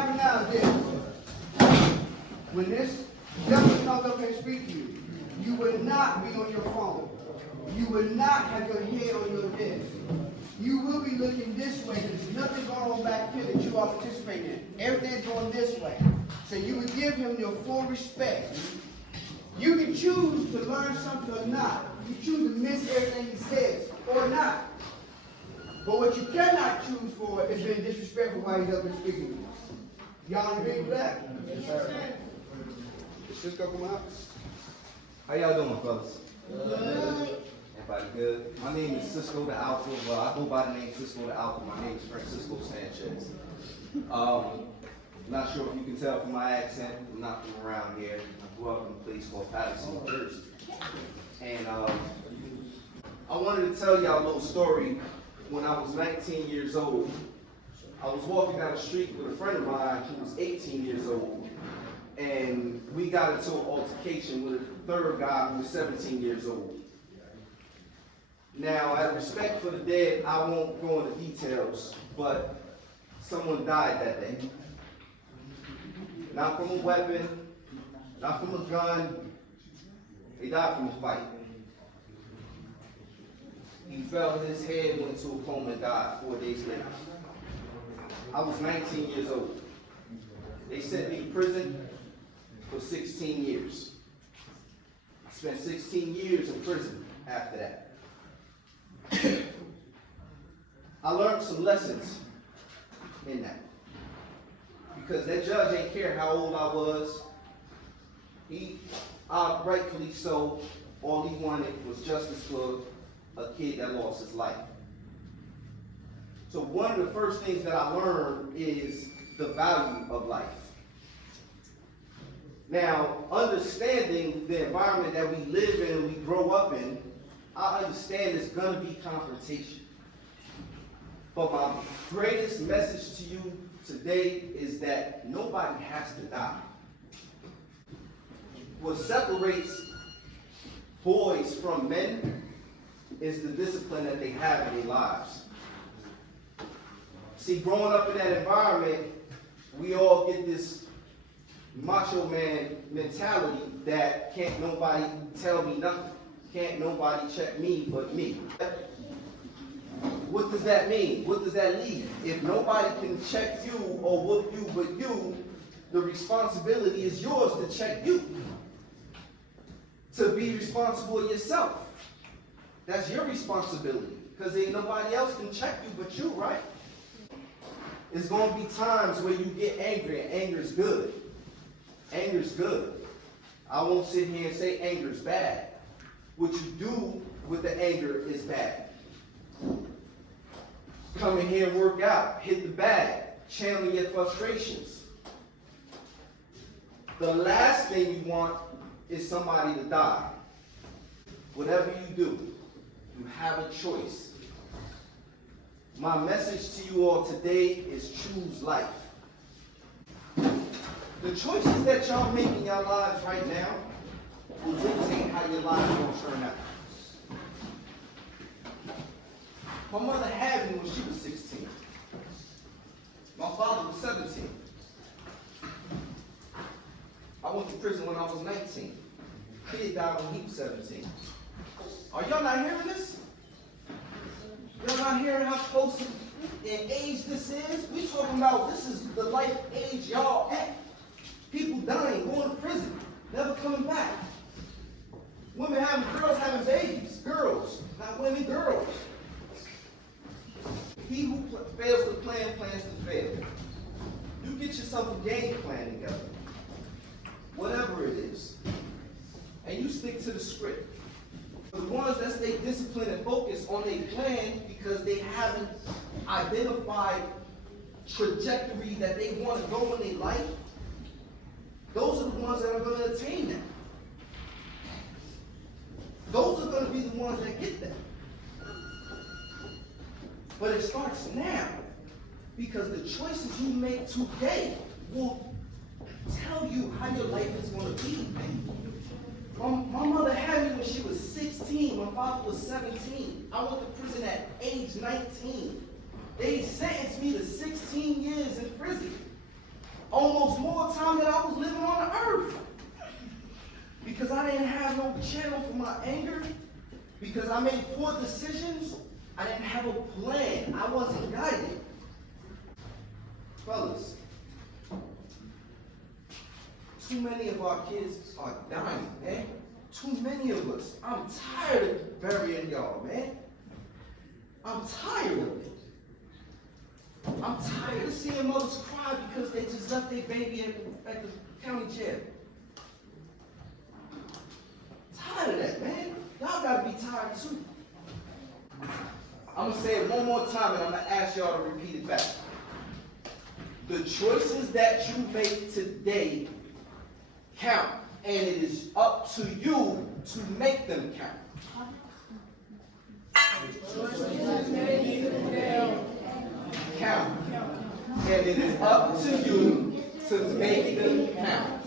happen now is this. When this gentleman comes up and speaks to you, you will not be on your phone. You will not have your head on your desk. You will be looking this way. There's nothing going on back here that you are participating in. Everything's going this way. So you would give him your full respect. You can choose to learn something or not. You choose to miss everything he says or not. But what you cannot choose for is being disrespectful while he's up and speaking to you. Y'all agree with that? Yes, sir. Cisco, come out. How y'all doing, fellas? Good. Everybody good? My name is Cisco the Alpha. Well, I go by the name Cisco the Alpha. My name is Francisco Sanchez. Not sure if you can tell from my accent. I'm not from around here. I grew up in a place called Patterson, New Jersey. And I wanted to tell y'all a little story. When I was 19 years old, I was walking down the street with a friend of mine who was 18 years old. And we got into an altercation with a third guy who was 17 years old. Now, out of respect for the dead, I won't go into details, but someone died that day. Not from a weapon, not from a gun. They died from a fight. He fell, his head went into a coma and died 4 days later. I was 19 years old. They sent me to prison for 16 years. I spent 16 years in prison after that. I learned some lessons in that. Because that judge ain't care how old I was. He, rightfully so, all he wanted was justice for a kid that lost his life. So one of the first things that I learned is the value of life. Now, understanding the environment that we live in and we grow up in, I understand there's going to be confrontation. But my greatest message to you today is that nobody has to die. What separates boys from men is the discipline that they have in their lives. See, growing up in that environment, we all get this macho man mentality that can't nobody tell me nothing. Can't nobody check me but me. What does that mean? What does that leave? If nobody can check you or whoop you but you, the responsibility is yours to check you. To be responsible yourself. That's your responsibility. Because ain't nobody else can check you but you, right? There's going to be times where you get angry, and anger is good. Anger is good. I won't sit here and say anger is bad. What you do with the anger is bad. Come in here and work out. Hit the bag. Channel your frustrations. The last thing you want is somebody to die. Whatever you do, you have a choice. My message to you all today is choose life. The choices that y'all make in your lives right now will dictate how your life will turn out. My mother had me when she was 16. My father was 17. I went to prison when I was 19. Kid died when he was 17. Are y'all not hearing this? Y'all not hearing how close in age this is? We talking about this is the life age y'all at. People dying, going to prison, never coming back. Women having, girls having babies. Girls, not women, girls. He who fails to plan plans to fail. You get yourself a game plan together. Whatever it is. And you stick to the script. The ones that stay disciplined and focused on their plan because they haven't identified trajectory that they want to go in their life, those are the ones that are going to attain that. Those are going to be the ones that get that. But it starts now, because the choices you make today will tell you how your life is going to be. My mother had me when she was 16. My father was 17. I went to prison at age 19. They sentenced me to 16 years in prison. almost more time than I was living on the earth. Because I didn't have no channel for my anger. Because I made poor decisions. I didn't have a plan. I wasn't guided. Fellas, too many of our kids are dying, man. Too many of us. I'm tired of burying y'all, man. I'm tired of it. I'm tired of seeing mothers cry because they just left their baby at the county jail. Tired of that, man. Y'all gotta be tired too. I'm gonna say it one more time and I'm gonna ask y'all to repeat it back. The choices that you make today count, and it is up to you to make them count. Count. And it is up to you to make them count.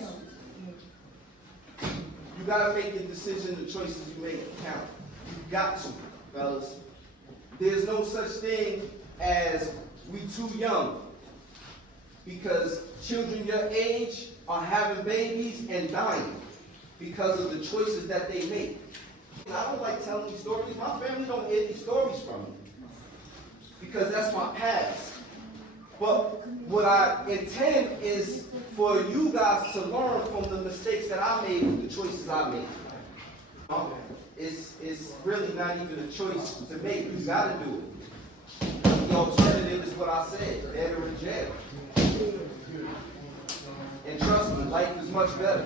You gotta make the decision, the choices you make count. You got to, fellas. There's no such thing as we too young. Because children your age are having babies and dying because of the choices that they make. I don't like telling these stories. My family don't hear these stories from me because that's my past. But what I intend is for you guys to learn from the mistakes that I made, the choices I made. It's really not even a choice to make. You gotta do it. The alternative is what I said, dead or in jail. And trust me, life is much better.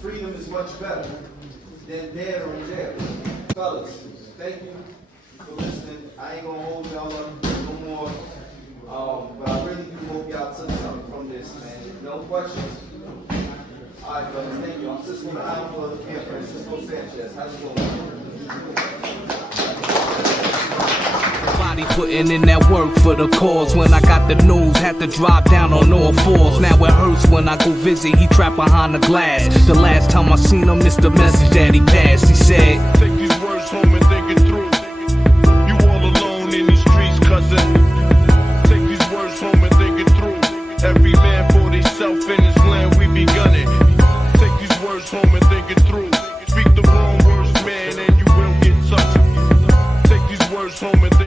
Freedom is much better than dead or in jail. Fellas, thank you for listening. I ain't gonna hold y'all up no more. But I really do hope y'all took something from this, man. No questions? All right, fellas, thank you. I'm Cisco the Alpha and Francisco Sanchez. How's it going? Body putting in that work for the cause. When I got the news, had to drop down on all fours. Now it hurts when I go visit, he trapped behind the glass. The last time I seen him, it's the message that he passed. He said,